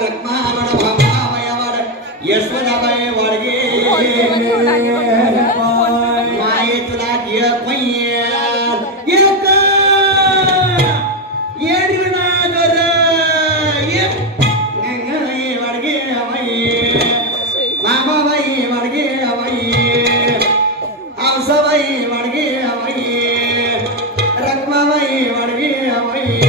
रत्नावड भामावयावड यशोदाबाई वाडगे माये तुला घे पैया एक येडीना दर एक गंगाई वाडगे बाई मामाबाई वाडगे बाई आवसाबाई वाडगे बाई रत्नाबाई वाडगे बाई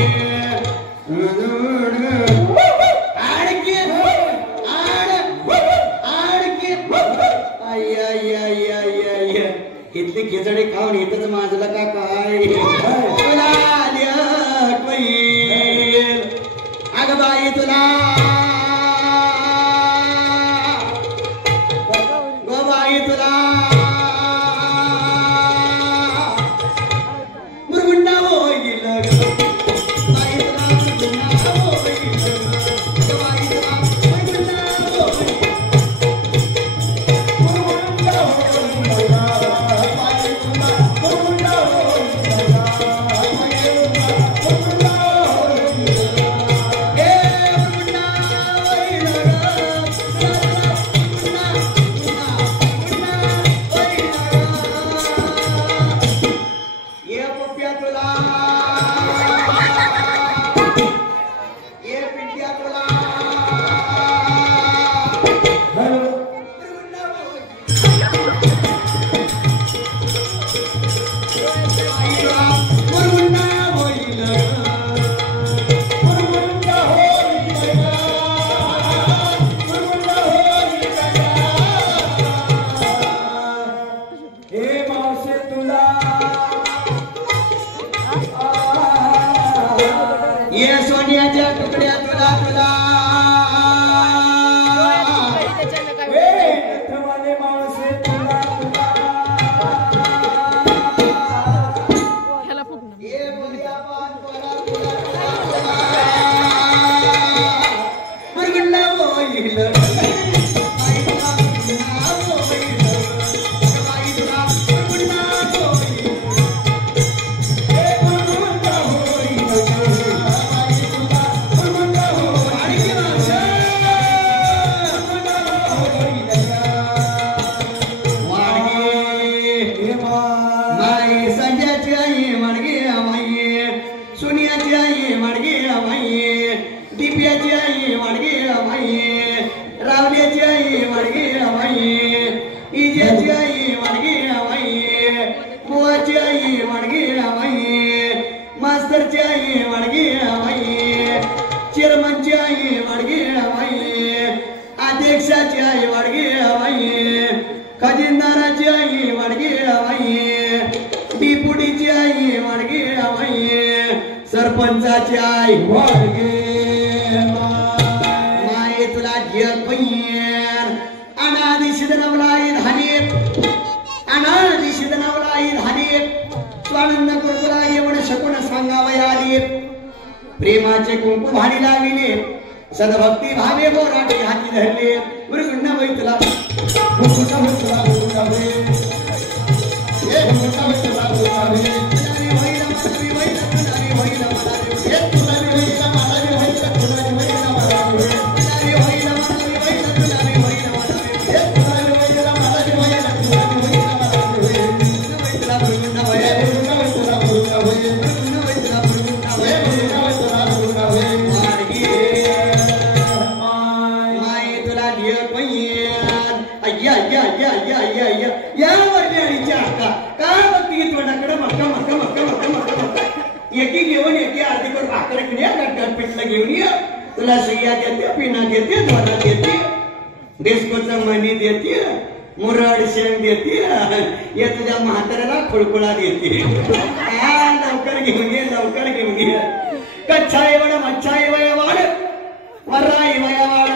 इतली खिचडी खाऊन इथंच माझला का काय अग बाई तुला गो बाई तुला मुरगुंडा होईल बाई तुला मुरगुंडा होईल बाई तुला मुरगुंडा ये सोनियाच्या तुकड्या तुला तुला वेठवाले माणसे तुला तुला ये बोलिया पान बोला तुला मुरगुंडा होईल दिप्याची आई वाडगे बाई रावल्याची आई वाडगे बाई इजेची आई वाडगे बाई बुवाची आई वाडगे बाई मास्तरची आई वाडगे बाई चेअरमनची आई वाडगे बाई अध्यक्षाची आई वाडगे बाई खजिनदाराची आई वाडगे बाई डिपुटीची आई वाडगे बाई सरपंचाची आई वाडगे माये तुला घे पैर अनादिशित नवलाई धाने अनादिशित नवलाई धाने स्वानंद कुरकुरा एवढं शकून सांगावं आली प्रेमाचे कुंकू भाडी लाविले सदभक्ती भावे बोराटे हाती धरले मुरगुंडा बाई तुला मुरगुंडा बाई तुला मुरगुंडा बाई ये मुरगुंडा बाई तुला मुरगुंडा बाई तुला सह्या देते पिना देते दोना देते डिस्कोचा मणी देते मुरड शेंग देते या तुझ्या म्हाताऱ्याला खुळखुळा देते लवकर घेऊन घे कच्छाई वड मच्छाई वया वाड वराई वया वाड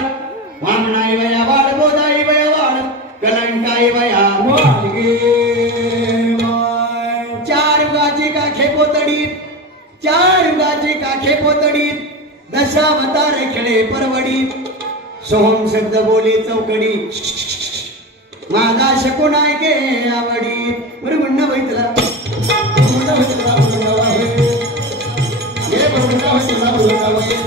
वामनाई वया वाड बोधाई वया वाड कलंकाई वया वाडगे चार गाची काखे पोतडीत चार गाची काखे पोतडीत दशावतार खेळे परवडी सोहम शब्द बोले चौकडी माझा शकून ऐके आवडी मुरगुंडा बाई तुला मुरगुंडा बाई तुला मुरगुंडा बाई ये मुरगुंडा बाई तुला मुरगुंडा बाई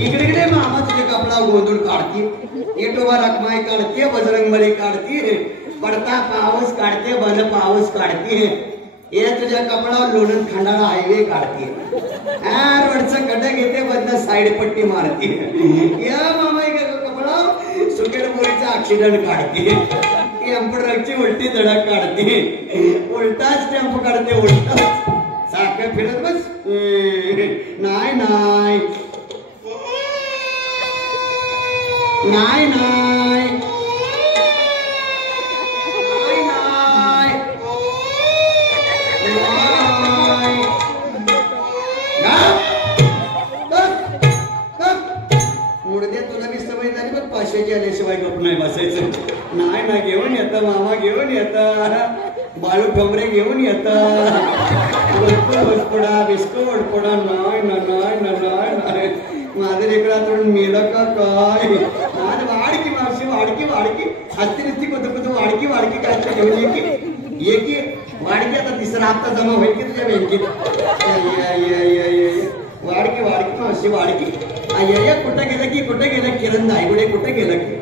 इकडे मामा तुझे कपडा गोंधळ काढते येटोबा रखमाई काढते बजरंगबली काढते पडता पाऊस काढते बन पाऊस काढते ये तुझ्या कपडावर लोणंद खंडाळा हायवे काढते रोडचं खड्डा घेते बदन साईड पट्टी मारते या मामाई कपडा सुकेडपुरीचा ऍक्सिडेंट काढते एम्परची उलटी धडक काढते उलटाच टेम्पो काढते उलटा साखर फिरत बस नाही नाही नाही नाही मुडदे तुला मी सवय झाली बघ पाचशेची आल्याशिवाय गप नाही बसायचं नाही ना घेऊन येतं मामा घेऊन येतात बाळू ठोंबरे घेऊन येतात वडपोडा बिस्को वडपोडा नाही ना नाही ना नाही माझं लेकरातून मेलं का काय वाडकी मावशी वाडकी वाडकी हस्ती नसती कोत वाडकी वाडकी काय घेऊन ये की वाडकी आता तिसरा हप्ता जमा होईल की तुझ्या बँकेत वाडकी वाडकी मावशी वाडकी कुठं गेलं किरण धायगुडे कुठं गेलं की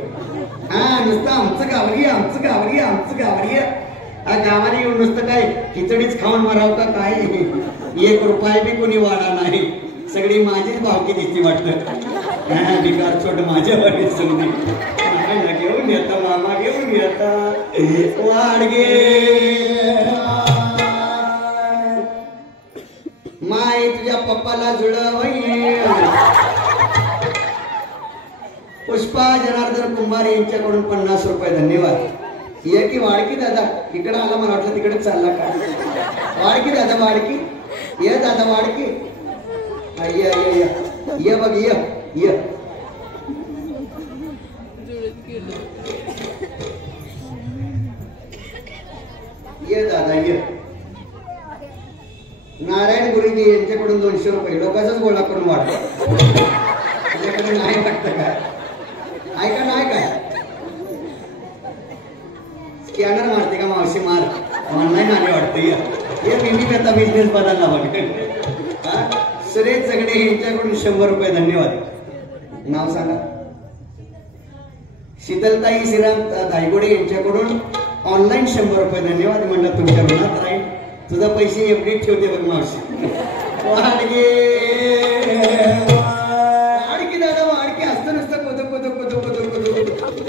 नुसतं आमचं गावरी गावाला येऊन नुसतं काय खिचडीच खाऊन मराव का काय 1 रुपया बी कोणी वाढा नाही सगळी माझीच भावकी दिसती वाटतं बिकार छोट माझ्या वाटी समजी घेऊन येता मामा घेऊन येता वाडगे माय तुझ्या पप्पाला जुळवई पुष्पा जनार्दन कुंभार यांच्याकडून 50 रुपये धन्यवाद ये की वाडकी दादा इकडे आला मला वाटलं तिकडे चालला का वाडकी दादा वाडकी ये दादा वाडकी ये बघ ये दादा ये नारायण गुरुजी यांच्याकडून 200 रुपये लोकांचाच गोळा करून वाटतो तुझ्याकडे नाही वाटतं का ऐका नाही काय स्कॅनर मारते का मावशी मार ऑनलाईन आले वाटतं ये मी करता बिझनेस बदलला बघ सुरेश जगडे यांच्याकडून 100 रुपये धन्यवाद नाव सांगा शीतलताई श्रीराम धायगुडे यांच्याकडून ऑनलाईन 100 रुपये धन्यवाद म्हणलं तुमच्या मनात राहील तुझा पैसे एवढे ठेवते बघ मावशी वाडगे वाडकी दादा वाडकी असतं नसतं कोदो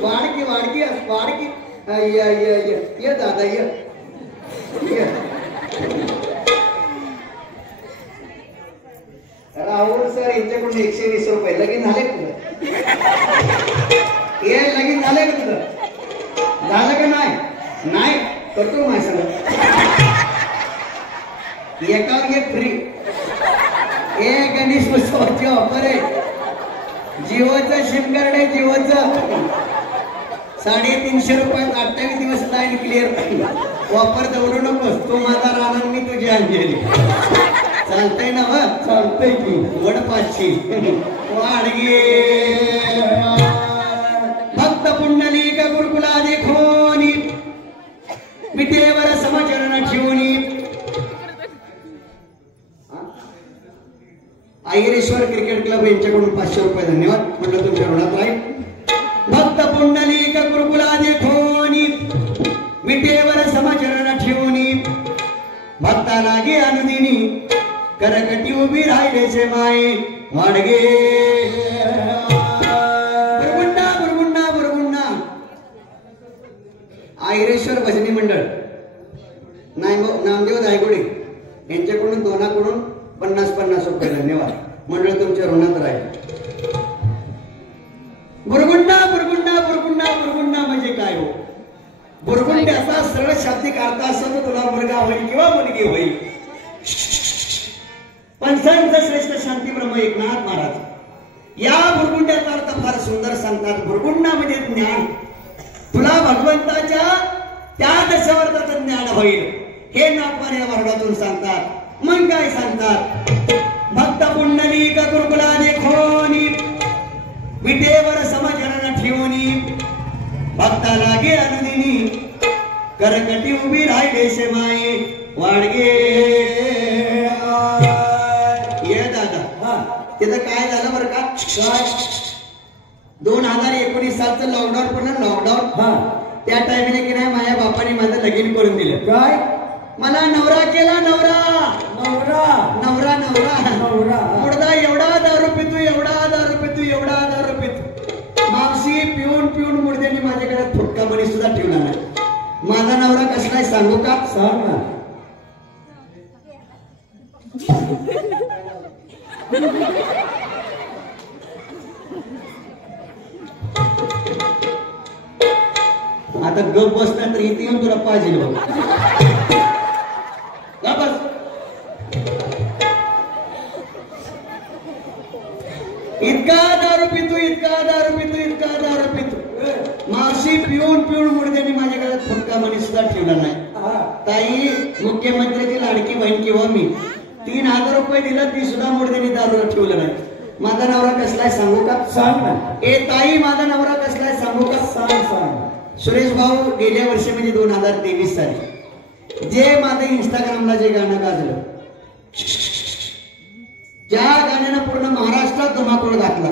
वाडकी वाडकी वाडकी ये दादा ये राहुल सर यांच्याकडून 120 रुपये लगीन झाले तुझं लगीन झाले का तुझं झालं का नाही करतो माझ्या सगळं एकावर एक फ्री गणेश उत्सवाची ऑफर आहे जिओचं सिम कार्ड आहे जिओचं 350 रुपयात 28 दिवस लाईन क्लिअर वापर दौडू नकोस तू माझा राहणार मी तुझी अंजली चालतंय ना चालतंय की वडपाची वाडगे भक्त पुंडलिक गुरुकुला देखोनी विटेवर समचरण ठेवणी आयरेश्वर क्रिकेट क्लब यांच्याकडून 500 रुपये धन्यवाद म्हटलं तुमच्या ऋणात राहील भक्त पुंडलिक गुरुकुला देखोनी विटेवर समचरण ठेवणी भक्ता लागे अनुदिनी करकटी उभी राहिलेचे माये वाडगे बुरबुंडा आयरेश्वर भजनी मंडळ नाही नामदेव दायगुडे यांच्याकडून दोनाकडून 50-50 रुपये धन्यवाद. मंडळ तुमच्या ऋणात राहील. बुरगुंडा बुरगुंडा बुरगुंडा बुरगुंडा म्हणजे काय हो? बुरगुंड्याचा सरळ शाब्दिक अर्थ असा तर तुला मुलगा होईल किंवा मुलगी होईल. पंचांचा श्रेष्ठ शांती ब्रह्म एकनाथ महाराज या बुरगुंड्याचा अर्थ फार सुंदर सांगतात. बुरगुंडा म्हणजे ज्ञान. तुला भगवंताच्या त्या दशावताचं ज्ञान होईल हे नागपाण्या वर्गातून सांगतात. मग काय सांगतात? भक्त पुंडलिक गुरुकुला देखोनी विटेवर समजन ठेवणी भक्ता लागे अनुदिनी करकटी उभी राहिले शेमाई वाडगे. ये दादा तिथं काय झालं बरं का? 2019 सालचं लॉकडाऊन पण लॉकडाऊन त्या टाइमला की नाही माझ्या बापाने माझं लगीन करून दिलं. काय मला नवरा केला? नवरा नवरा नवरा नवरा नवरा मुर्दा एवढा दारू पितो एवढा दारू पितो एवढा दारू पितो. मावशी पिऊन पिऊन मुर्द्याने माझ्याकडे फुटका मणी सुद्धा ठेवला नाही. माझा नवरा कसलाय सांगू का? सांग ना. आता गप बसला तर इथे येऊन तुला पाहिजे बघ. इतका दारू पितो इतका दारू पितो इतका दारू पितो. मावशी पिऊन पिऊन मुर्द्याने माझ्या गळ्यात फुटका मणी सुद्धा ठेवला नाही. ताई मुख्यमंत्र्याची लाडकी बहीण किंवा मी 3000 रुपये दिलं ती सुद्धा मुर्द्याने दारू ठेवलं नाही. माझा नवरा कसलाय सांगू का? सांग ना. ए ताई माझा नवरा कसलाय सांगू का? सांग सांग. सुरेश भाऊ गेल्या वर्षी म्हणजे 2023 साली जे माझं इंस्टाग्रामला जे गाणं गाजलं ज्या गाण्यानं पूर्ण महाराष्ट्रात धुमाकूळ घातला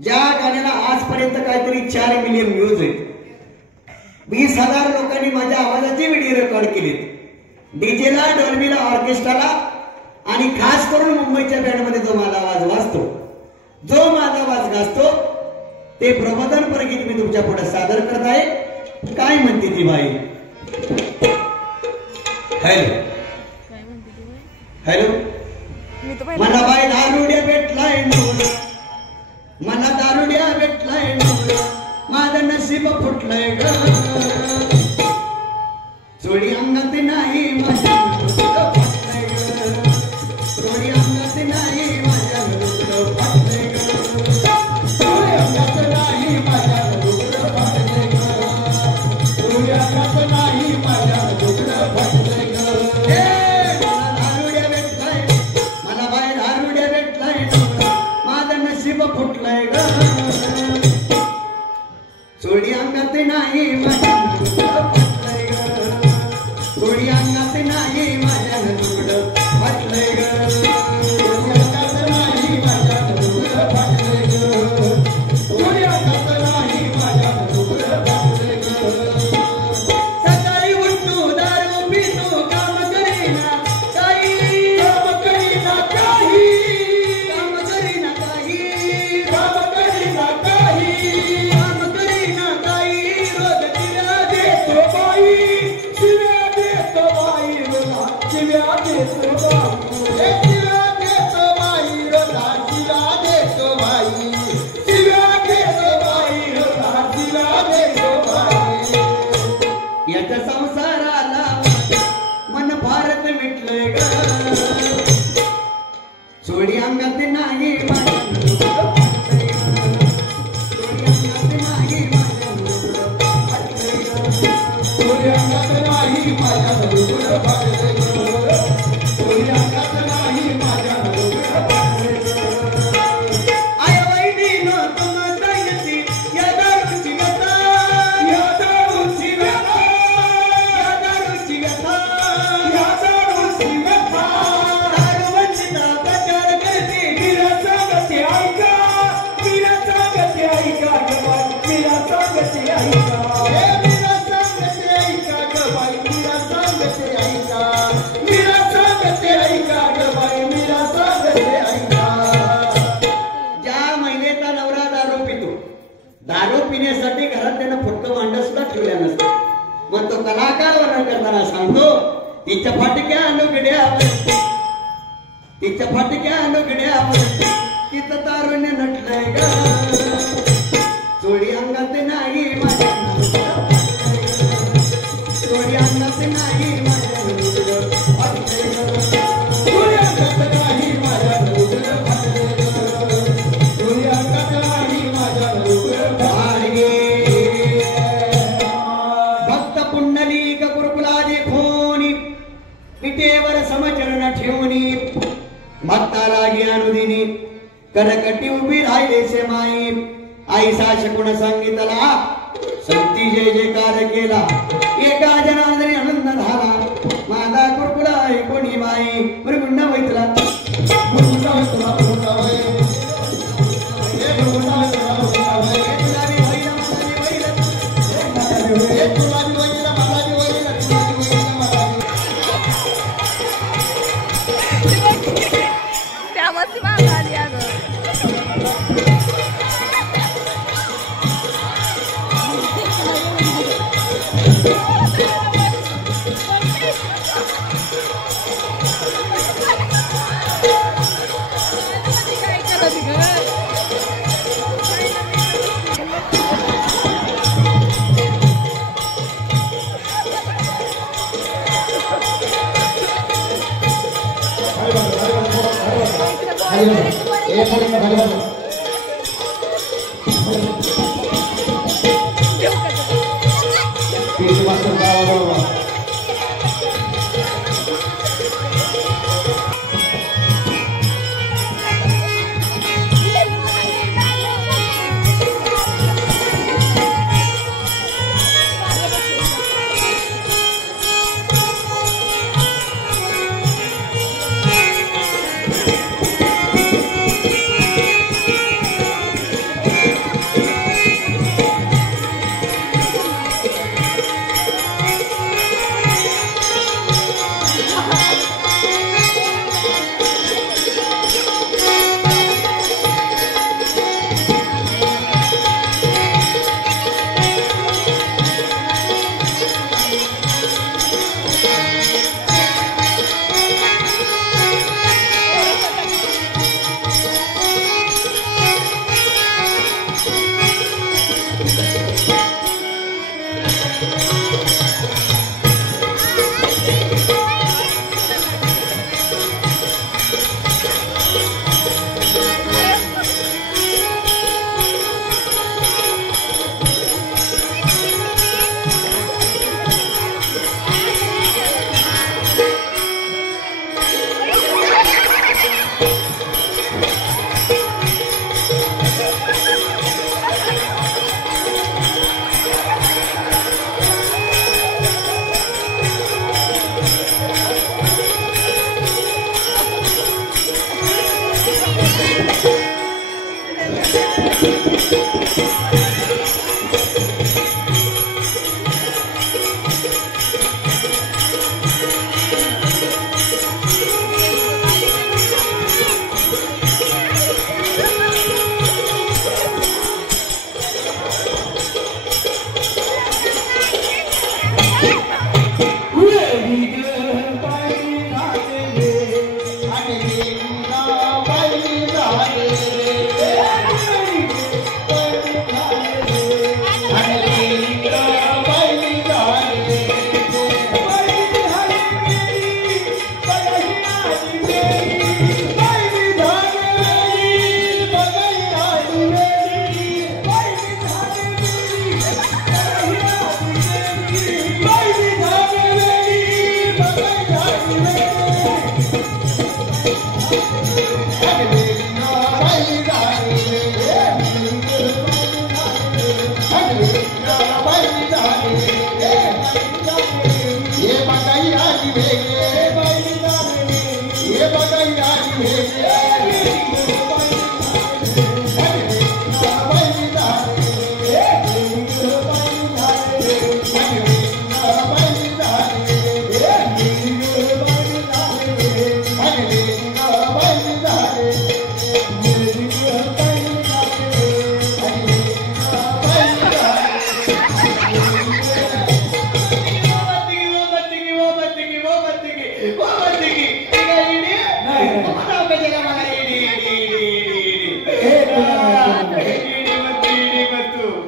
ज्या गाण्याला आजपर्यंत काहीतरी 4 मिलियन व्ह्यूज आहेत 20,000 लोकांनी माझ्या आवाजाचे व्हिडिओ रेकॉर्ड केले डीजेला डॉल्बीला ऑर्केस्ट्राला आणि खास करून मुंबईच्या बँडमध्ये जो माझा आवाज वाजतो जो माझा आवाज गाजतो ते प्रबोधन परगीत मी तुमच्या पुढे सादर करत आहे. काय म्हणते ती बाई? हॅलो हॅलो मला बाई दारुड्या भेटलाय नवरा मला दारुड्या भेटलाय नवरा माझं नशीब फुटलंय ग चोडी अंगात नाही माझ्या फुटलंय ग चोडी अंगात नाही माझ्या फुटलंय ग चोडी अंगात नाही माझ्या फुटलंय ग चोडी अंगात नाही माझ्या फुटलंय ग. फुटलंय ग चोडी अंगात नाही माझ्या फुटलंय ग चोडी अंगात नाही माझ्या फुटलंय ग चोडी अंगात नाही माझ्या फुटलंय ग चोडी अंगात नाही माझ्या फुटलंय ग. सकाळी उठतो दारू पितो काम करीना काही काम करीना काही काम करीना काही याच्या संसाराला मन भारत मिटलंय ग चोडी अंगात नाही माझ्या दारू पिण्यासाठी घरात त्यानं फक्त भांड सुद्धा ठेवल्या नसतं. मग तो कलाकार वर्णन करताना सांगतो तिच्या फाटक्या लुगड्यावर तिच्या फाटक्या लुगड्यावर तिचं तारुण्य नटलंय ग चोळी अंगात नाही माझ्या चोळी अंगात नाही माझ्या चोळी अंगात नाही माझ्या चोळी अंगात नाही माझ्या भक्त पुंडलिक गुरुकुलादी खोनी पिठेवर समचरण ठेवणी भक्ताला अनुदिनी करकटी उभी राहिले से माई आईसा शकून सांगितला संती जय जयकार केला एका जनार्दनी आनंद झाला माझा गुरुकुला कोणी माई गुरुकुंडा वैतला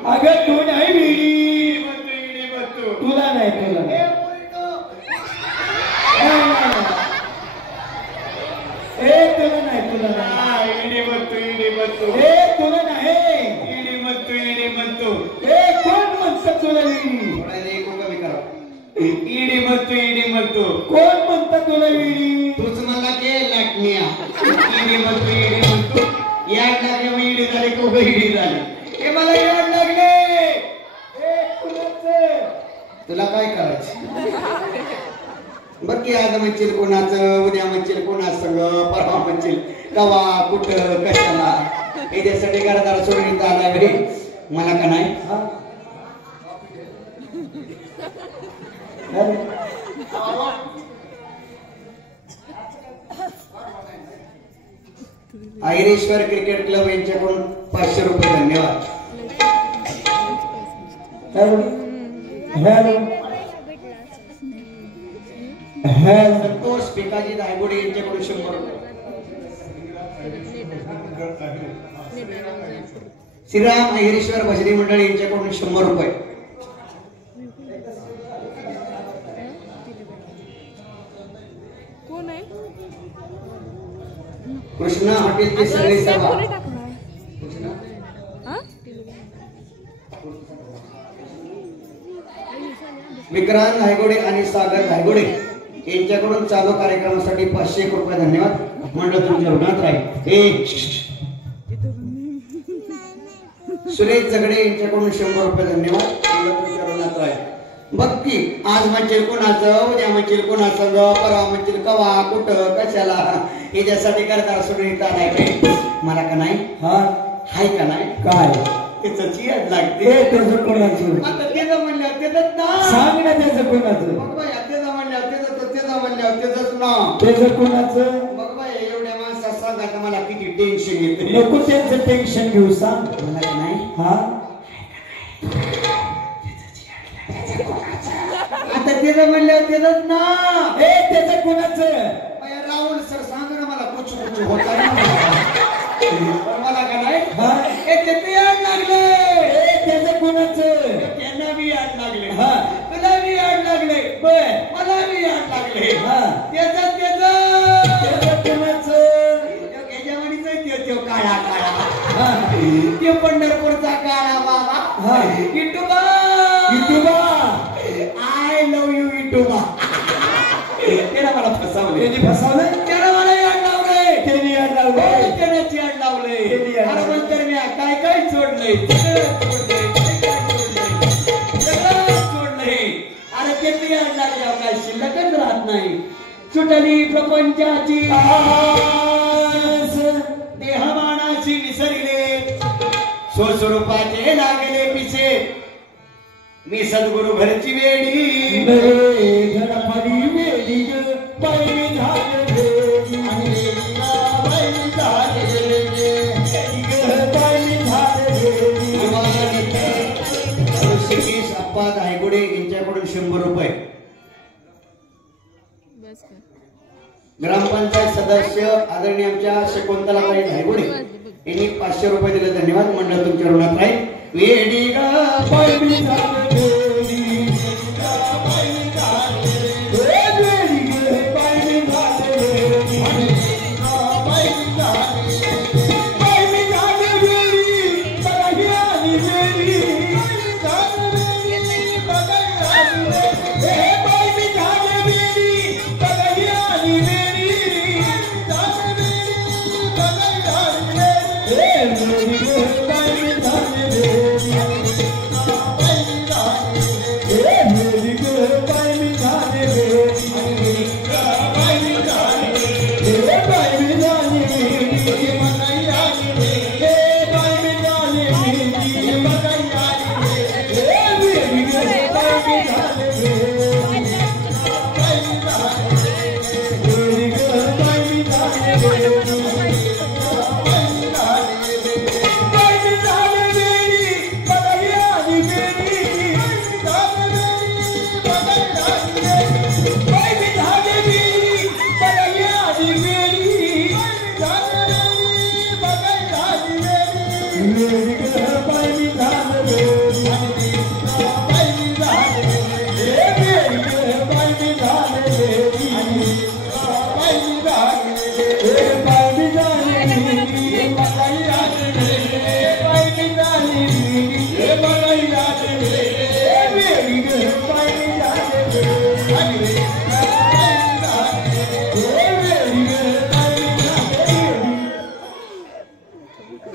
अगं तू नाही विडी तुला नाही तुला तुला नाही तुला तुला नाही कोण म्हणतं तुला इडी कोण म्हणतं तुला इडी तूच मला के लाटण्या इडी म्हणतो याड लागले मग इडी झाली कोग इडी झाली हे मला याड लागले तुला काय करायचं बघ की आज म्हणशील कोणाचं उद्या म्हणशील कोणाचं परवा म्हणशील कवा कुठं कशाला हे त्यासाठी घरदार सोडून आला घरी मला का नाही आयरेश्वर क्रिकेट क्लब यांच्याकडून 500 रुपये धन्यवाद संतोष पिकाजी धायगुडे यांच्याकडून 100 रुपये श्रीराम आयरेश्वर भजनी मंडळ यांच्याकडून 100 रुपये कृष्णा हॉटेलचे सगळे सभा विक्रांत धायगुडे आणि सागर धायगुडे यांच्याकडून चालू कार्यक्रमासाठी 500 रुपये धन्यवाद मंडळ तुमच्या ऋणात राहील सुरेश झगडे यांच्याकडून 100 रुपये धन्यवाद मंडळ तुमच्या ऋणात राहील बघ की आज म्हणशील कोणाचं उद्या म्हणशील कोणाचं परवा म्हणशील कवा कुठं कशाला याच्यासाठी करता सोडून येत नाही काय मला का नाही हाय का नाही काय त्याच याद लागते त्याचं कोणाचं आता त्याचं म्हणल्यावर त्याच ना सांग ना त्याचं कोणाचं मग बाई त्याचं म्हणल्यावर त्याचं म्हणल्यावर त्याच ना त्याचं कोणाचं मग बाई एवढ्या माणसात सांगायचं मला किती टेन्शन येते नको त्यांचं टेन्शन घेऊ सांग मला का नाही आता त्याचं म्हणल्यावर त्याच ना त्याचं कोणाचं राहुल सर सांग ना मला कुछ होता मला का नाही त्याचे याड लागले त्याचं कोणाचं त्यांना बी याड लागले तुला बी याड लागले मला बी याड लागले त्याचं कोणाचं याच्यावणीच तो काळा काळा ते पंढरपूरचा काळा बाबा Vithoba I love you Vithoba त्याला मला फसवलं त्याला मला याड लावलंय त्याने याड लावलंय त्यानेच याड लावलंय अरे नंतर मी काय काय सोडलंय सोडलंय अरे त्याचं याड लागल्यावर काय शिल्लकच राहत नाही सुटली प्रपंचाची देहमानाची विसरले स्वस्वरूपाचे लागले पिसे मी सद्गुरु घरची वेडी घडफडी वेडी पहिली झाले ऋषिकेश अप्पा धायगुडे यांच्याकडून 100 रुपये ग्रामपंचायत सदस्य आदरणीय आमच्या शकुंतलाबाई धायगुडे यांनी 500 रुपये दिले धन्यवाद मंडळ तुमच्या ऋणात राहील वेडी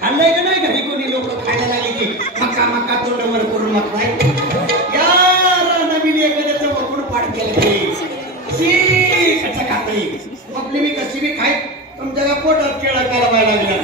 खाल्लंय का नाही घरी कोणी लोक खायला लागली की मक्का मक्का तोंडावर करून मग नाही यार नवीन एखाद्याचं वकून पाठ केलं की कच्चा खातई आपली मी कशी बी खाय तुमच्या पोटात केळा करायला लागला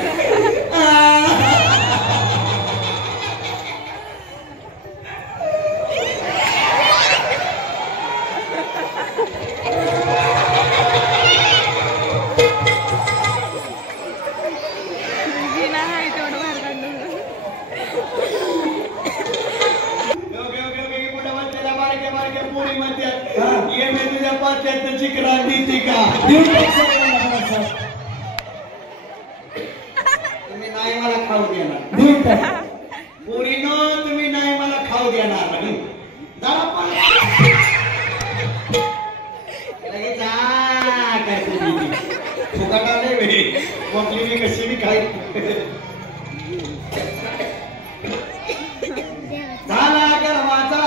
ये मी तुझ्या पात्यात चिकरा देते का तुम्ही नाही मला खाऊ देणार पोरीनं तुम्ही नाही मला खाऊ देणार फुकट आले आपली मी कशी बी खाई झाला गर्वाचा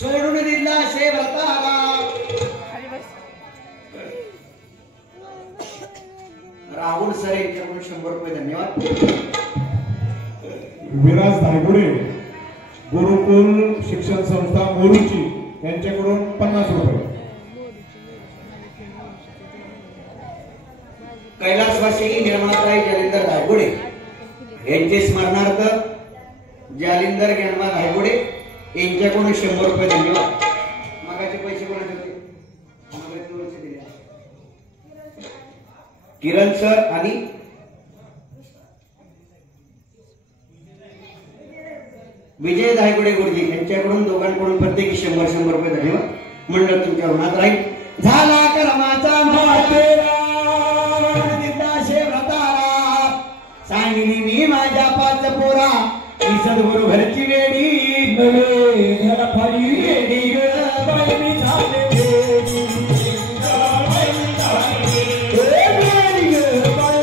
सोडून दिला शेवताला राहुल सर यांच्याकडून 100 रुपये धन्यवाद. विराज धायगुडे गुरुकुल शिक्षण संस्था मोरूची यांच्याकडून 50 रुपये. कैलासवासी निर्माताई जालिंदर धायगुडे यांचे स्मरणार्थ जालिंदर ज्ञानबा धायगुडे यांच्याकडून 100 रुपये धन्यवाद. मागाचे पैसे कोणाचे होते? किरण सर आणि विजय धायगुडे गुरुजी यांच्याकडून दोघांकडून प्रत्येकी 100 रुपये धन्यवाद. मंडळ तुमच्या ऋणात राहील. झाला कर्माचा मातेरा सांगितली मी माझ्या 5 पोरा ही सद्गुरु घरची वेडी नवे घरा फारी वेडी बाई मी झाले वेडी बाई मी झाले वेडी बाई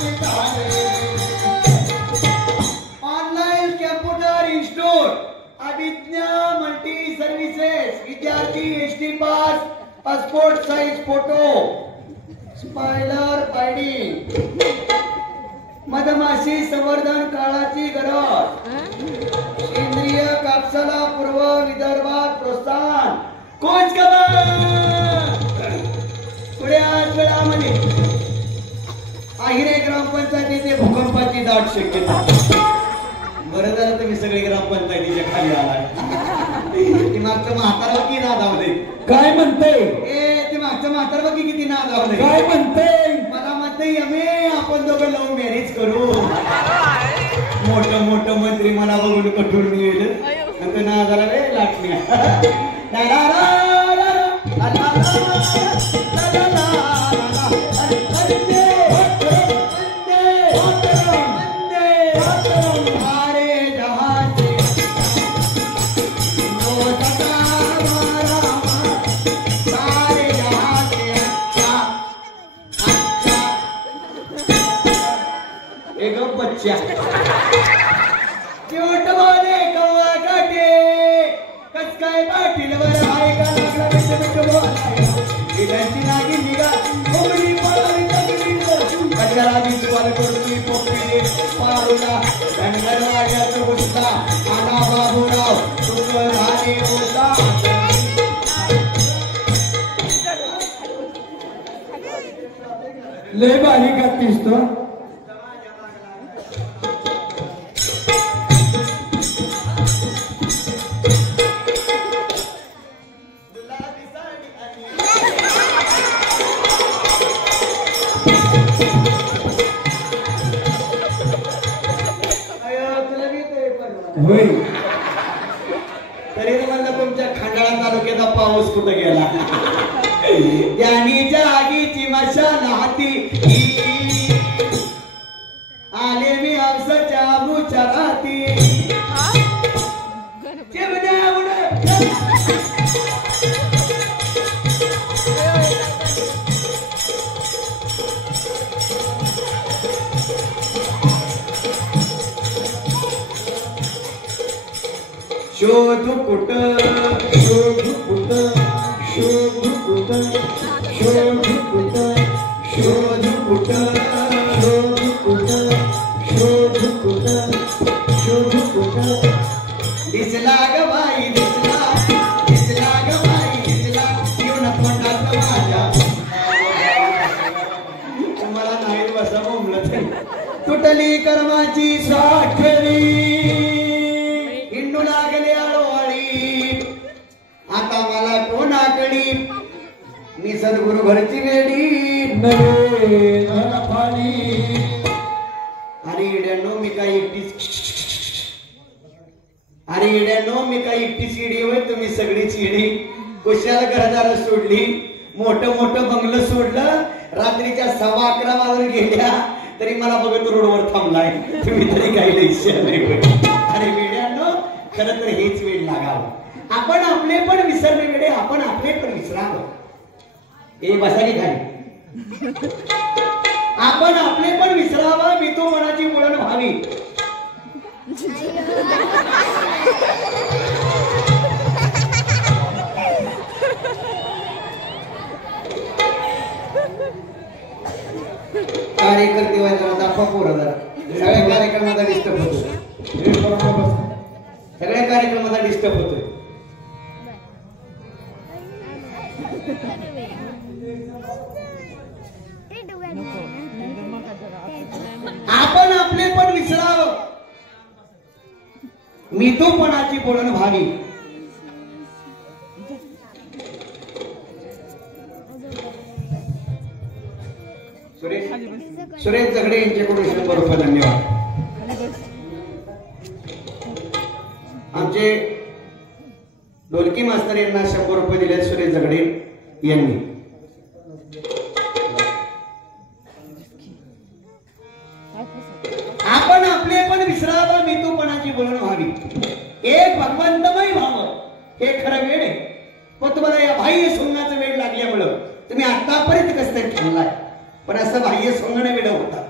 मी झाले online computer install Abhigya multi services विद्यार्थी ST pass passport size photo स्पायलर पायडी मधमाशी संवर्धन काळाची गरज सेंद्रिय कापसाला पूर्व विदर्भात प्रोत्साहन कोच थोड्याच वेळामध्ये आहिरे ग्रामपंचायतीचे भूकंपाची दाट शक्यता. बरं झालं तुम्ही सगळे ग्रामपंचायतीच्या खाली आलाय. मागचं म्हातारा की नादावले काय म्हणते? ते मागचं म्हातार बघी किती नादावले काय म्हणते? मला म्हणते यमे आपण दोघं लव्ह मॅरेज करू. मोठं मोठं मंत्री मला बघून कठोर मिळेल नंतर नादाला रे लाटण्या बच्चा चिवट वाले कवा काटे कस काय पाटील वर आहे का लागला बिट बोलाय नागी निघा कोंबडी पळाली तगडी कजरा बिचवाल करती पोपडी पारुला धनगर राजाचं गुस्ता आला बाबूराव तुझं झाले होता. लय बारीक दिसतो. होय. तरी म्हणलं तुमच्या खंडाळा तालुक्याचा पाऊस कुठं गेला. त्यांनी जागीची मशाल हाती आले मी हौसाच्या मुच्या राती चिमण्या उडत शोध कुठ शोध कुठ शोध कुठ शोध कुठ शोध कुठ शोध कुठ शोध कुठ शोध कुठ दिसला ग बाई दिसला दिसला ग बाई दिसला येऊन तोंडात माझ्या मला नाही बसा बोंबलं तुटली कर्माची साखळी हिंडू लागले आळोवाळी आता मला कोणाकडी मी सद्गुरु घरची वेडी नवे पाणी. अरे इड्यानो मी काही एकटीच अरे इड्यानो मी काही एकटीच इडी होय तुम्ही सगळीच इडी. कुशाला घरदार सोडली मोठं मोठं बंगलं सोडलं रात्रीच्या 11:15 वाजून गेल्या तरी मला बघत रोडवर थांबलाय तुम्ही तरी काही लक्ष नाही. अरे वेड्यानो खरं तर हेच वेळ लागावं. आपण आपले पण विसरले वेळे आपण आपले पण विसरावं. ए बसाली खाली आपण आपले पण विसरावं. मी तो मनाची वळण व्हावी. कार्यकर्ते व्हायला दाखवा पोरं जरा. सगळ्या कार्यक्रमाचा डिस्टर्ब होतो. सगळ्या कार्यक्रमाचा डिस्टर्ब होतोय. आपण आपले पण विसरावं. मी तो पणाची बोलण व्हावी. सुरेश जगडे यांच्याकडून 100 रुपये धन्यवाद. आमचे ढोलकी मास्तर यांना 100 रुपये दिले सुरेश जगडे यांनी. आपण आपले पण विसरावं. मी तू पणाची बोलण व्हावी. एक भगवंतमय व्हावं हे खरं वेळ आहे. पण तुम्हाला या बाह्य सोंगाचं वेळ लागल्यामुळं तुम्ही आतापर्यंत कसं तरी थांबलाय. पण असं बाह्य सोंगणं वेळ होता.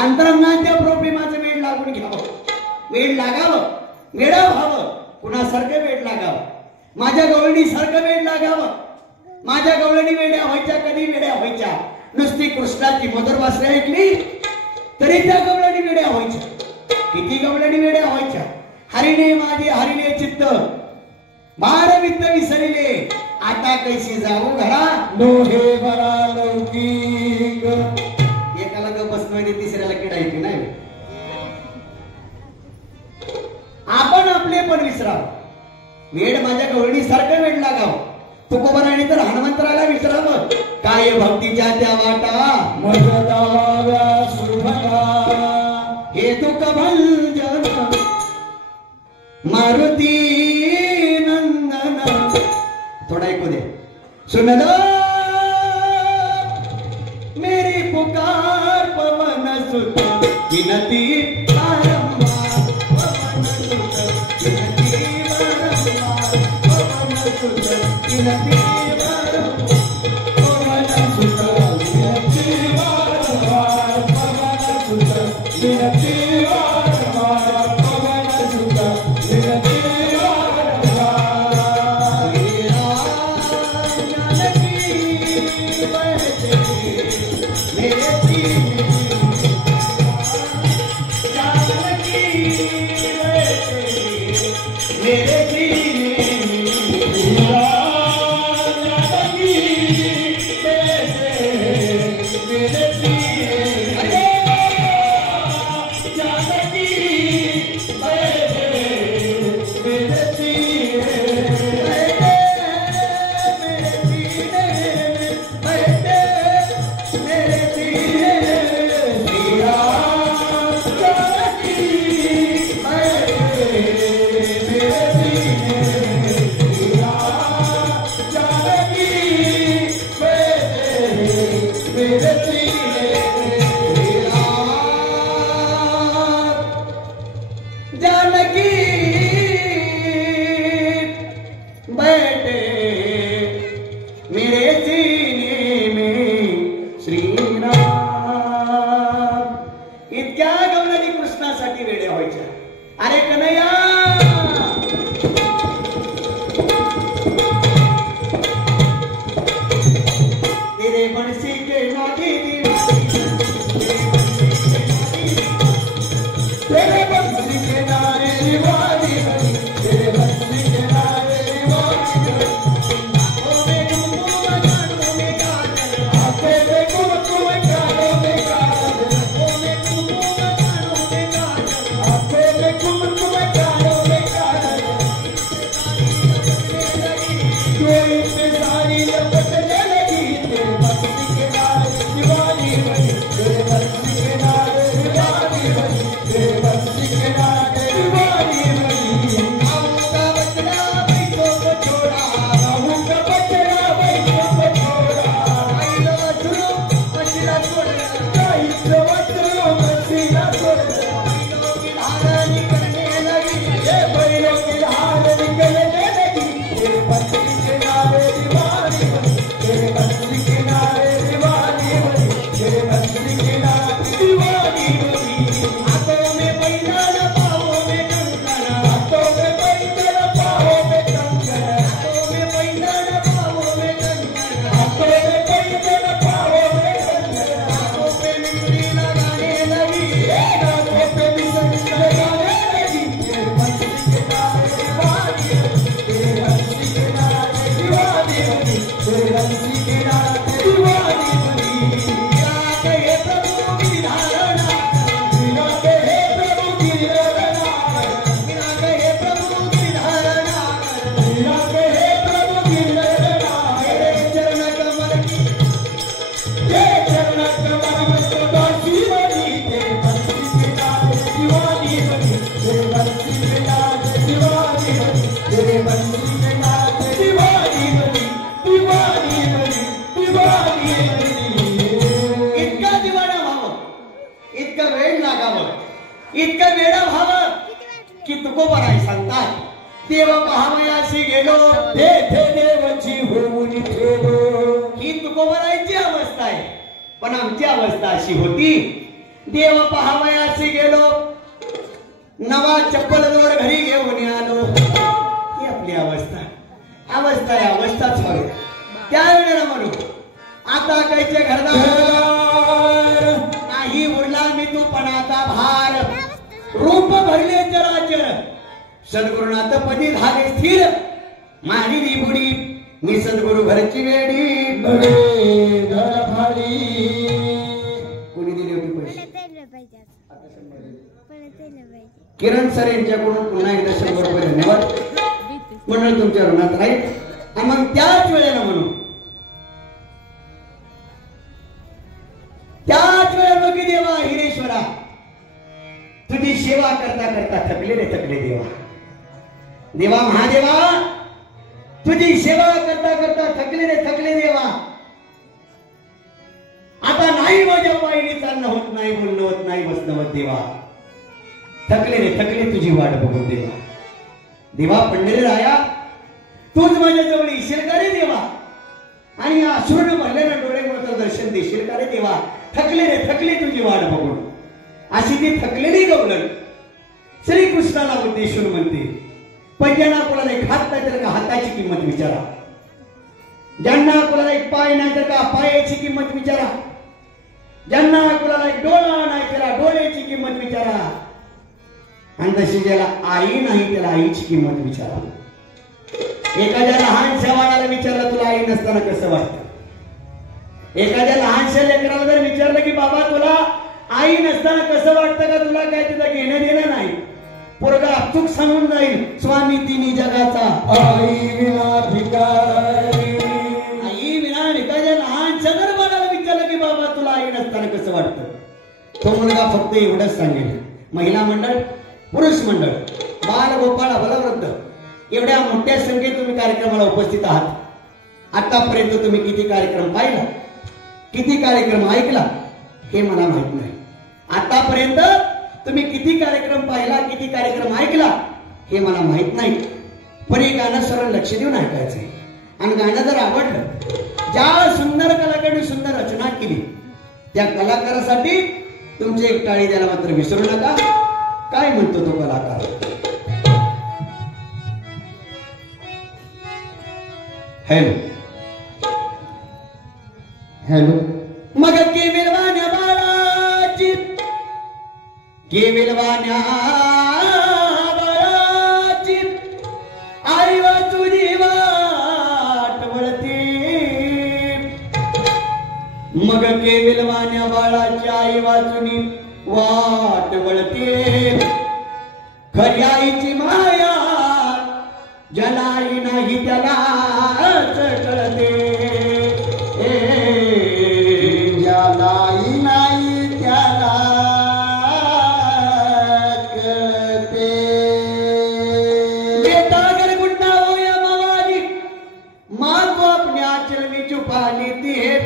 अंतरंगाच्या प्रेमाचं वेळ लागून घ्यावं. वेळ लागावं. वेळा व्हावं. कुणासारखं वेळ लागावं. माझ्या गवळणीसारखं वेळ लागावं. माझ्या गवळणी वेड्या व्हायच्या. कधी वेड्या व्हायच्या. नुसती कृष्णाची मधुर वासरे ऐकली तरी त्या गवळणी वेड्या व्हायच्या. किती गवळणी वेड्या व्हायच्या. हरिणे माझे हरिणे चित्त बार वित्त विसरिले आता कैसी जाऊ घरा लोहे बरा लौकिक. एकाला गप बसवायचे तिसऱ्याला किडायची नाही. आपण आपले पण विसरावं. वेळ माझ्या गवळणीसारखं वेळ लागावं. तुकोबराने तर हनुमंतराला विसरावं. काय भक्तीच्या त्या वाटा मजदाव्या सुभगा हे दुःख भंजन मारुती नंदन. थोड़ा ऐकू दे. सुन लो मेरी पुकार पवन सुत विनती बारंबार. पवन सुत विनती बारंबार. पवन सुत विनती बारंबार. पवन सुत विनती बारंबार. पवन सुत विनती बारंबार. पवन सुत विनती अरे कन्हैया तेरे बंसी के नागी तेरे बंसी के नारे दीवानी बनी, तेरे बंसी के नारे दीवानी बनी। आंखों में कुमकुम कानों में काजल, आंखों में कुमकुम कानों में काजल। कोई इंतज़ारी लपटने लगी, तेरे बंसी के नारे दीवानी बनी, तेरे बंसी के नारे दीवानी बनी, तेरे बंसी के नारे दीवानी बनी। आऊंगा बचड़ा बैठो को छोड़ा आऊंगा बचड़ा बैठो को छोड़ा, आईलो सुनो बचड़ा छोड़ा आईलो बचड़ा मसीना छोड़ा। आईलो की धारनी करने लगी ये बैलों की धार निकलने लगी, तेरे बंसी के नारे दीवानी बनी, तेरे बंसी के नारे दीवानी बनी, तेरे बंसी के नारे दीवानी बनी। हाथों में पैदान पाँवों में कंकण हाथों में पैदल पाँवों में कंकण, हाथों में पैदान पाँवों में कंकण हाथों में पैदल पाँवों में कंकण। हाथों पे मिट्टी लगाने लगी आंखों पे भी संग लगाने लगी, तेरे बंसी के नारे दीवानी बनी, तेरे बंसी के नारे दीवानी बनी, तेरे बंसी के नारे दीवानी बनी। विराट हे प्रभु गिरधारणा विराट हे प्रभु गिरधारणा, विराट हे प्रभु गिरधारणा विराट हे प्रभु गिरधारणा। तेरे चरण कमल की ये चरण कमल में तो दासी बनी, तेरे बंसी के नारे दीवानी बनी, तेरे बंसी के नारे दीवानी बनी, तेरे बंसी के नारे दीवानी बनी, दीवानी बनी, दीवानी बनी। इतका दिवाणा व्हावं इतका वेळ लागावं इतका वेडा व्हावं की तुकोबाराय सांगतात देव पहावयासी गेलो तेथे देवाची होऊन ठेवो, ही तुकोबारायची अवस्था आहे पण आमची अवस्था अशी होती देव पहावयासी गेलो नवा चप्पल जोड घरी घेऊन आलो ही आपली अवस्था अवस्था आहे अवस्थाच व्हावी त्यावेळेला म्हणू आता कायचे घरदार नाही उडला मी तू पणाचा भार रूप भरले चराचर सद्गुरुनाथ पदी झाले स्थिर माझी बुडी मी सद्गुरु घरची वेडी नवे धर फाडी। कोणी दिली होती पैसे परत यायला पाहिजे. किरण सर यांच्याकडून पुन्हा एकदा 100 रुपये धन्यवाद मंडळ तुमच्या ऋणात राहील आणि मग त्याच वेळेला म्हणू त्याच वेळेला की देवा हिरेश्वरा तुझी सेवा करता करता थकले देवा देवा महादेवा तुझी सेवा करता करता थकले देवा आता नाही माझ्या पायीने चालणं होत नाही बोलणं होत नाही बसणं होत देवा थकले तुझी वाट बघून देवा पंढरी राया तूच माझ्या जवळ येशील का रे देवा आणि अश्रूने भरलेल्या डोळ्यामुळे दर्शन देशील का रे देवा थकले तुझी वाट बघून अशी ती थकलेली गवलन श्रीकृष्णाला उद्देशून म्हणते पहिल्यांदा कोणाला एक हात नाही तर का हाताची किंमत विचारा ज्यांना कोणाला एक पाय नाही तर का पायाची किंमत विचारा ज्यांना कोणाला एक डोळा नाही त्याला डोळ्याची किंमत विचारा आणि तशी ज्याला आई नाही त्याला आईची किंमत विचारा एखाद्या लहानशा बाळाला विचारलं तुला आई नसताना कसं वाटतं एखाद्या लहानशा लेकराला जर विचारलं की बाबा तुला आई नसताना कसं वाटतं का तुला काय तुझं घेणं देणं नाही पोरगा अचूक सांगून जाईल स्वामी तिन्ही जगाचा आई विना भिकारी, आई विना भिकाच्या लहानशा जर बाळाला विचारलं की बाबा तुला आई नसताना कसं वाटतं तो मुलगा फक्त एवढंच सांगेल महिला मंडळ पुरुष मंडळ बाल गोपाळ बलवृद्ध एवढ्या मोठ्या संख्येत तुम्ही कार्यक्रमाला उपस्थित आहात आतापर्यंत तुम्ही किती कार्यक्रम पाहिला किती कार्यक्रम ऐकला हे मला माहित नाही आतापर्यंत तुम्ही किती कार्यक्रम पाहिला किती कार्यक्रम ऐकला हे मला माहित नाही पण हे गाणं सरळ लक्ष देऊन ऐकायचंय आणि गाणं जर आवडलं ज्या सुंदर कलाकारांनी सुंदर रचना केली त्या कलाकारासाठी तुमची एक टाळी द्यायला मात्र विसरू नका काय म्हणतो तो कलाकार? Hello hello. मग केविलवाण्या बाळाची केविलवाण्या बाळाची आई वाचुनी वाट वळती. मग केविलवाण्या बाळाची आई वाचुनी वाट वळते. खरी आईची माया ज्यालाही नाही त्यालाच कळते. ज्यालाही नाही त्याला कळते. बेटा अगर गुंडा हो या मवाली माँ को अपने आंचल में छुपा लेती है.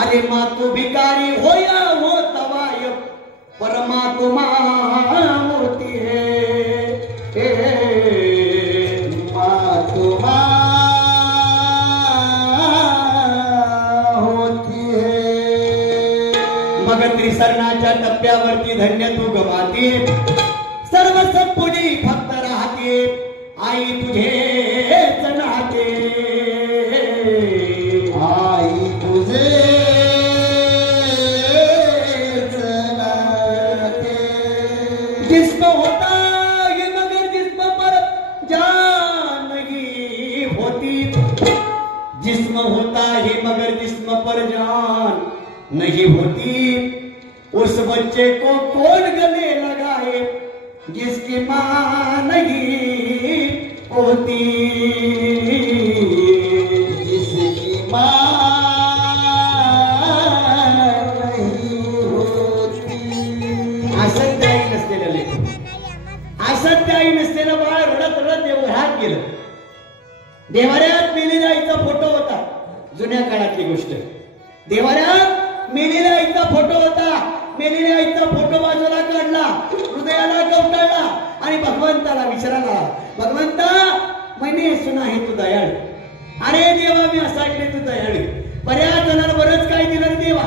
अरे माँ तो भिकारी हो या हो तवायब परमात्मा होती है. मातुमा होती है. मग त्रिसरणाच्या टप्प्यावरती धन्य तू गमाते. सर्व संपुडी फक्त राहते आई तुझेच नाते. आई तुझे जिस्म होता ये मगर जिस्म पर जान नहीं होती. जिस्म होता है मगर जिस्म पर जान नहीं होती. उस बच्चे को कौन गले लगाए जिसकी मां नहीं होती. जिसकी मां नहीं होती. असत्य आई नसलेलं लेकरं, असत्य आई नसलेलं बाळ रडत रडत देवघरात गेलं. देवाऱ्यात मेलेल्या आईचा फोटो होता. जुन्या काळातली गोष्ट. देवाऱ्यात मेलेल्या आईचा फोटो होता. मेलेल्या आईचा फोटो बाजूला काढला, हृदयाला कवटाळला आणि भगवंताला विचारला, भगवंता मैंने सुना है तू दयाळू. अरे देवा मी असा ऐकले तू दयाळू. बऱ्याच जणांना बरंच काय दिलं देवा.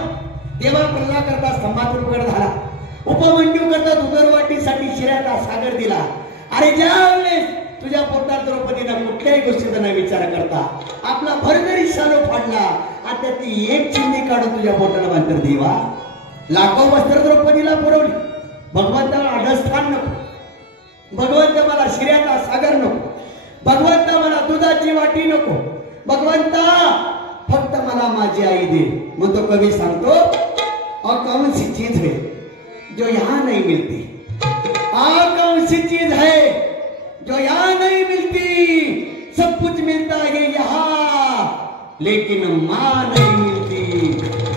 देवा प्रल्हाद करता स्तंभात उघड झाला. उपमंडू करता उदरवाटीसाठी शिऱ्याचा सागर दिला. अरे ज्यावेळेस तुझ्या पोटात द्रौपदीनं कुठल्याही गोष्टीचा नाही विचार करता आपला भरभरी शालो फाडला आणि त्यातली एक चिंधी काढून तुझ्या पोटाला बांधतर देवा. लाखो वस्त्र द्रौपदीला पुरवली. भगवंताला अडस्थान नको. भगवंत मला शिऱ्याचा सागर नको. भगवंता मला दुधाची वाटी नको. भगवंता फक्त मला माझी आई दे. मग तो कवी सांगतो और कौन सी चीज है जो यहाँ नहीं मिलती. और कौन सी चीज है जो यहाँ नहीं मिलती. सब कुछ मिलता है यहाँ लेकिन माँ नहीं मिलती.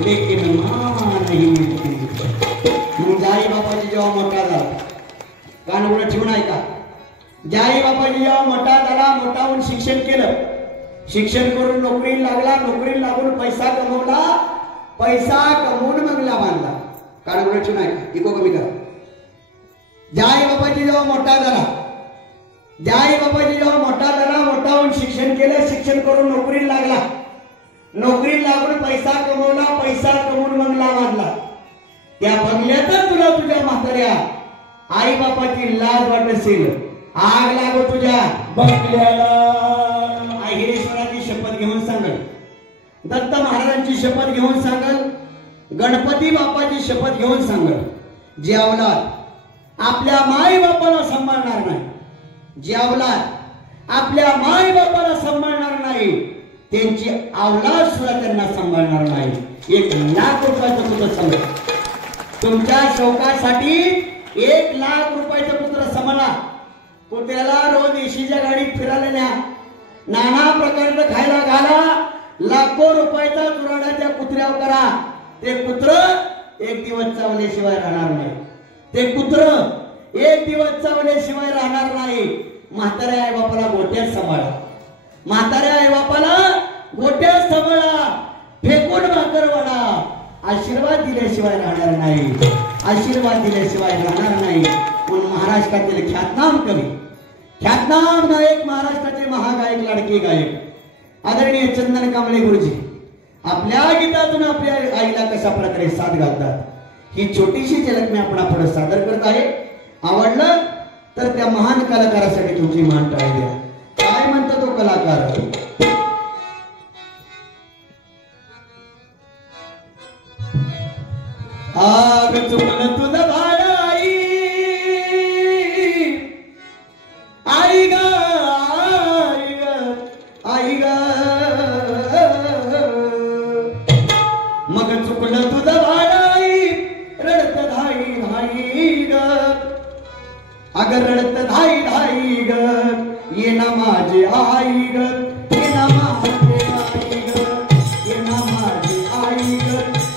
लेकिन माँ नहीं मिलती. जाई बापाजी जेव्हा मोठा झाला कान उघडं ठेवून ऐका. जाई बापाजी जेव्हा मोठा झाला, मोठा होऊन शिक्षण केलं. शिक्षण करून नोकरी लागला. नोकरी लागून पैसा कमवला. पैसा कमवून बंगला बांधला. कान उघडं ठेवून ऐका. इको कमी करा. जाई बापाजी जेव्हा मोठा झाला, जाई बापाजी जेव्हा मोठा झाला, मोठा होऊन शिक्षण केलं. शिक्षण करून नोकरी लागला. नोकरी लागून पैसा कमवला. पैसा कमवून बंगला बांधला. त्या बंगल्यातच तुला तुझ्या म्हाताऱ्या आई बापाची लाज वाटत असेल. आग लागो तुझ्या बंगल्याला. अहिरेश्वराची शपथ घेऊन सांगल. दत्त महाराजांची शपथ घेऊन सांगल. गणपती बापाची शपथ घेऊन सांगल. जे अवलाद आपल्या माई बापाला सांभाळणार नाही, जे अवलाद आपल्या माई बापाला सांभाळणार नाही, त्यांची अवलाद सुद्धा त्यांना सांभाळणार नाही. 1 लाख रुपयाचं पुत्र सांगा. तुमच्या शौकासाठी 1 लाख रुपयाचं पुत्र सांभाळा. कुत्र्याला रोज एशीच्या गाडीत फिरायला न्या. नाना प्रकारचं खायला घाला. लाखो रुपयाचा चुराडा त्या कुत्र्यावर करा. ते कुत्र 1 दिवस चावल्याशिवाय राहणार नाही. ते कुत्र 1 दिवस चावल्याशिवाय राहणार नाही. म्हाताऱ्या आई बापाला गोट्यात सांभाळा. म्हाताऱ्या आई बापाला गोट्यात सांभाळा. फेकून भाकर वाढा. आशीर्वाद दिल्याशिवाय राहणार नाही. आशीर्वाद दिल्याशिवाय राहणार नाही. म्हणून महाराष्ट्रातील ख्यातनाम कवी, ख्यातनाम गायक, महाराष्ट्राचे महागायक, लाडके गायक आदरणीय चंदन कांबळे गुरुजी आपल्या गीतातून आपल्या आईला कशा प्रकारे साथ घालतात ही छोटीशी झलक मी आपणापुढे सादर करत आहे. आवडलं तर त्या महान कलाकारासाठी तुमची मान टाळी द्या. काय म्हणतो तो कलाकार? आग चुकलं तुझं भाडाई आई ग आई ग आई ग मग चुकलं तुझं भाडाई रडत धाई धाई ग अगर रडत धाई धाई ग ये ना माझी आई ग ये ना माझी आई ग ये ना माझी आई ग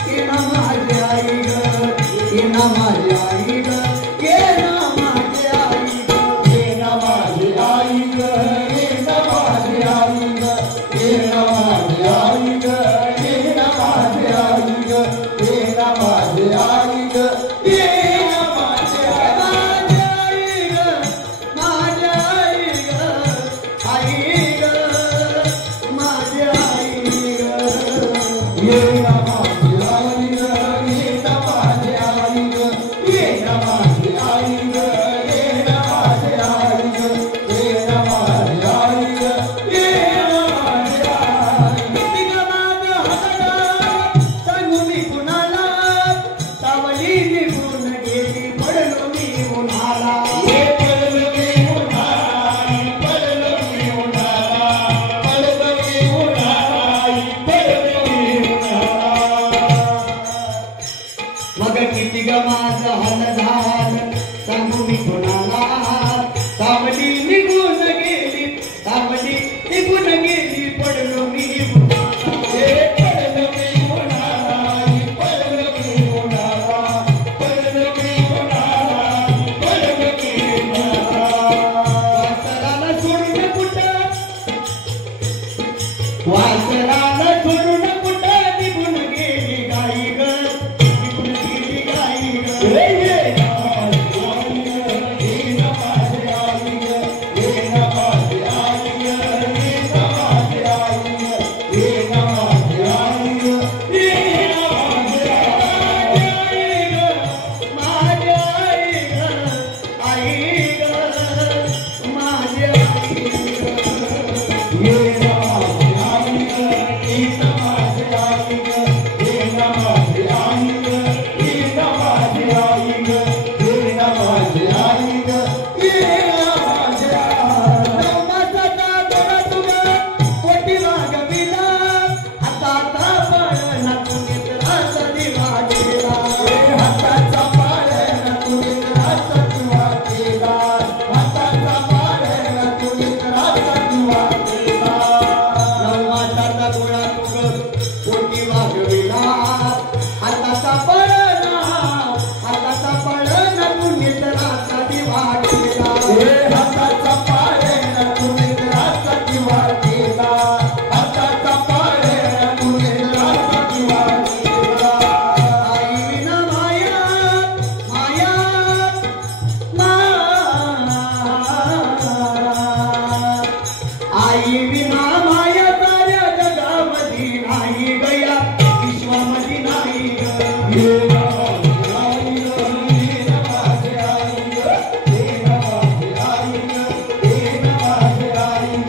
ये ना माझी आई ग ये ना माझी आई ग ये ना माझी आई ग ये ना माझी आई ग ये ना माझी आई ग ये ना माझी आई ग ये ना माझी आई ग ये ना माझी आई ग ये ना माझी आई माझी आई ग आई ग माझी आई ग ये ना माझी आई ग ये ना माझी आई ग ये ना माझी आई ग ये ना माझी आई ग ये ना माझी आई ग ये ना माझी आई किती गमात हातात सांगू मी कुणाला सावली निघून गेली पडलो मी उन्हाला ये पडलो मी उन्हाळा पडलो मी उन्हाळा पडलो मी उन्हाळा पडलो मी उन्हाळा मग किती गमात हाल झालं सांगू मी कुणाला सावली निघून गेली सावली निघून गेली पडलो मी उन्हाला ये पडलो मी उन्हाळा पडलो मी उन्हाळा पडलो मी उन्हाळा पडलो मी उन्हाळा वासराला सोडून कुठं वासराला सोडून कुठं निघून गेली गाई ग निघून गेली गाई ग ये ना माझी आई ग ये ना माझी आई ग ये ना माझी आई ग ये ना माझी आई ग ये ना माझी आई ग ये ना माझी आई ग माझी आई ग माझी आई ग ये ना माझी आई ग ये ना माझी आई ग ये ना माझी आई ग ये ना माझी आई ग ये ना माझी आई ग ये ना माझी आई नवमासाचा दोरा तुगा पोटी वागविला आता पळना तुम्ही त्रास दिवा गेला हाताचा पाळणा तुझे राचा तुवा केला हाताचा पाळणा तुझे राचा तुवा केला नवमासाचा दोरा तुग पोटी वागविला आता पळना तुम्ही त्रास दिवा गेला हाताचा पाळणा तुझे राचा तुवा केला हाताचा पाळणा तुझे राचा तुवा केला आई विना माया माया आई विना माया साऱ्या जगामध्ये नाही गया विश्वामध्ये नाही ग ये ना माझी आई ग ये ना माझी आई ग ये ना माझी आई ग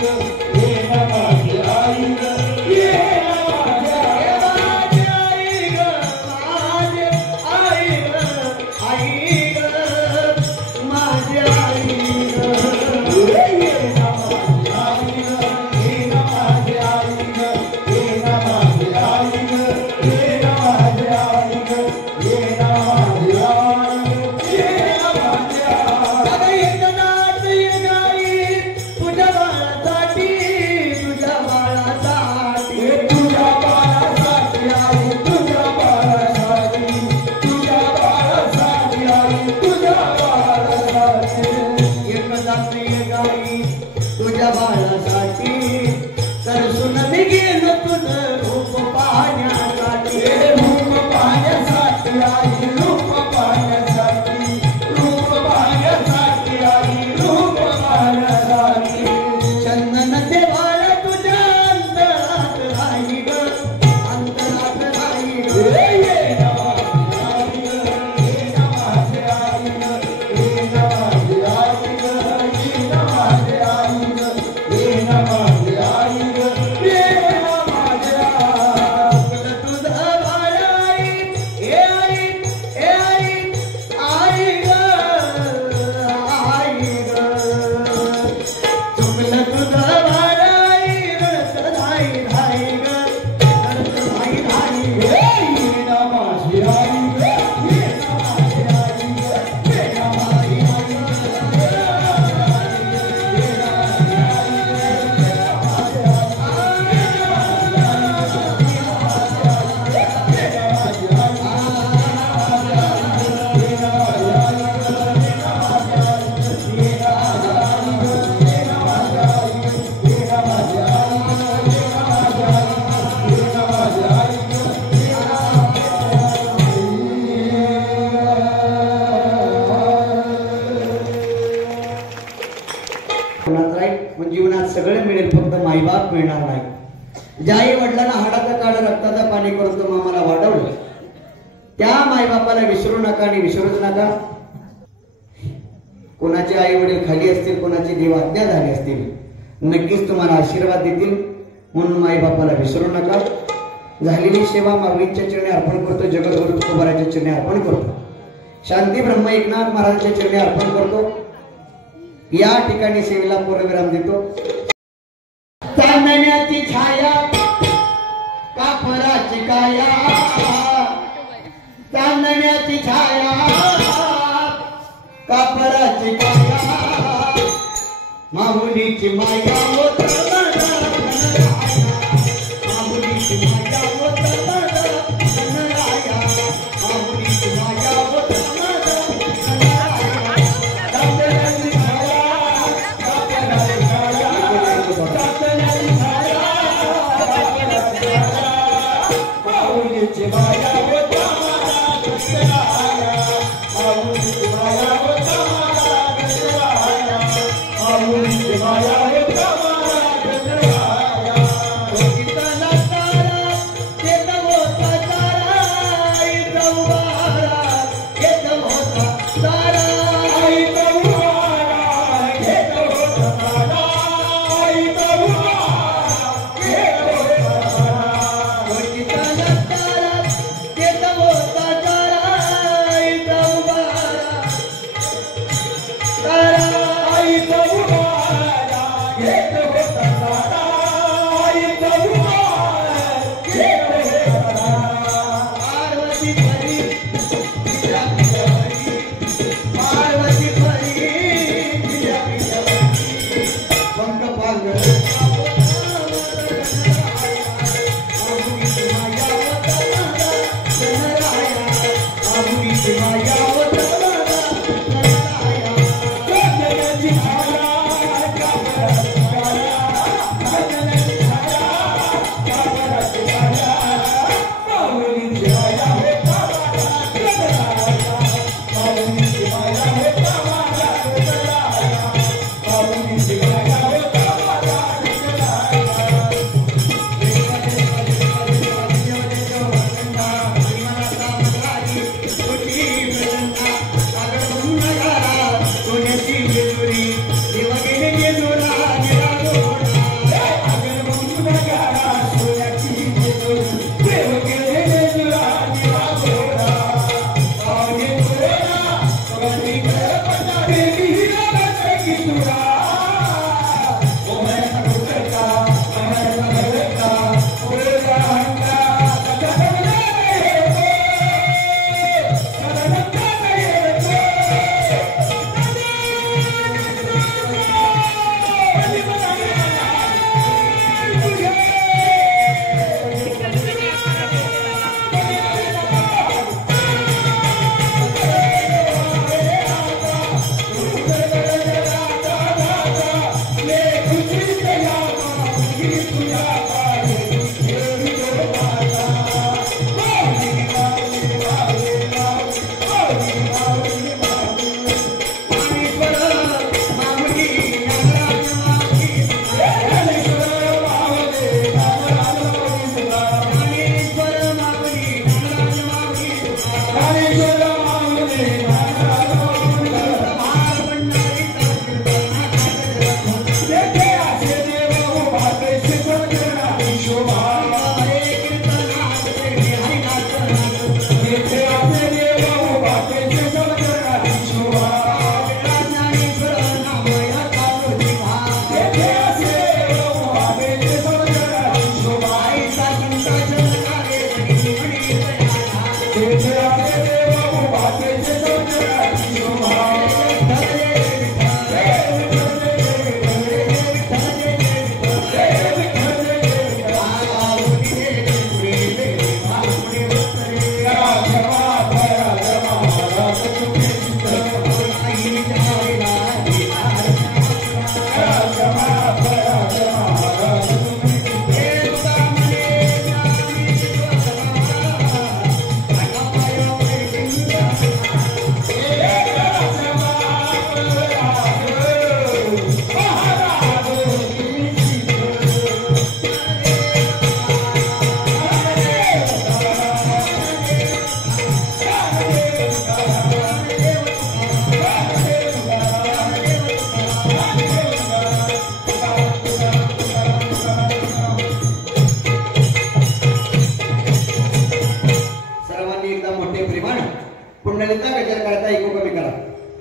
ये ना माझी आई ग ये ना माझी आई ग ये ना माझी आई माझी आई ग ये ना माझी आई ग ये ना माझी आई ग ये ना माझी आई ग ये ना माझी आई ग ये ना माझी आई ग ये ना माझी आई अगं एकनाथ ये गाई तुझ्या बाळासाठी तुझ्या बाळासाठी तुझ्या बाळासाठी आई तुझ्या बाळासाठी तुझ्या बाळासाठी आई तुझ्या बाळासाठी एकनाथ ये गाई तुझ्या बाळासाठी तर सुन मी गेलो तुझं रूप पाहण्यासाठी हे रूप पाहण्यासाठी आई रूप पाहण्यासाठी रूप पाहण्यासाठी आई रूप पाहण्यासाठी चंदन ते बाळ तुझ्या अंतरात राही ग अंतरात राही ग ये ना माझी आई ग ये ना माझी आई ग ये ना पण जीवनात सगळं मिळेल, फक्त माईबाप मिळणार नाही. ज्या आई वडिलांना हाडाचं काढ रक्ताचं पाणी करून तो आम्हाला वाढवलं, त्या माईबापाला विसरू नका आणि विसरूच नका. कोणाचे आई वडील खाली असतील, कोणाची देवाज्ञा झाली असतील, नक्कीच तुम्हाला आशीर्वाद देतील. म्हणून माईबापाला विसरू नका. झालेली सेवा माऊलींच्या चरणी अर्पण करतो, जगद्गुरु तुकोबाराच्या चरणी अर्पण करतो, शांती ब्रह्म एकनाथ महाराजांच्या चरणी अर्पण करतो. या ठिकाणी सेवेला पूर्णविराम देतो. चांदण्याची छाया कापराची काया, चांदण्याची छाया कापराची काया, माऊलीची माया होत माऊलीची माया होत माऊलीची माया होत.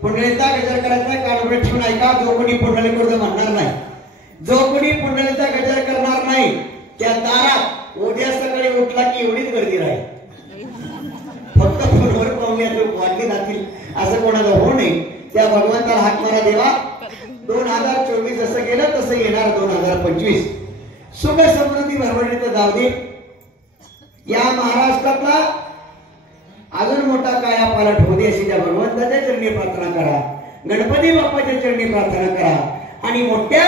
पुंडलिकचा गजर करायचा कानोडे ठेवून ऐका. जो कोणी पुंडलिक म्हणणार नाही, जो कोणी पुंडलिकचा गजर करणार नाही, त्या दारात उद्या सकाळी उठला की एवढीच गर्दी राहील. फक्त फोनवर पाहुण्यात वाटली जातील असं कोणाला होऊ नये. त्या भगवंताला हाक मारा देवा. 2024 जसं गेलं तसं येणार 2025 सुख समृद्धी भरभराटीत जाऊ दे. या महाराष्ट्रातला अजून मोठा काया पालट होऊ दे अशी त्या भगवंताच्या चरणी प्रार्थना करा. गणपती बाप्पाच्या चरणी प्रार्थना करा आणि मोठ्या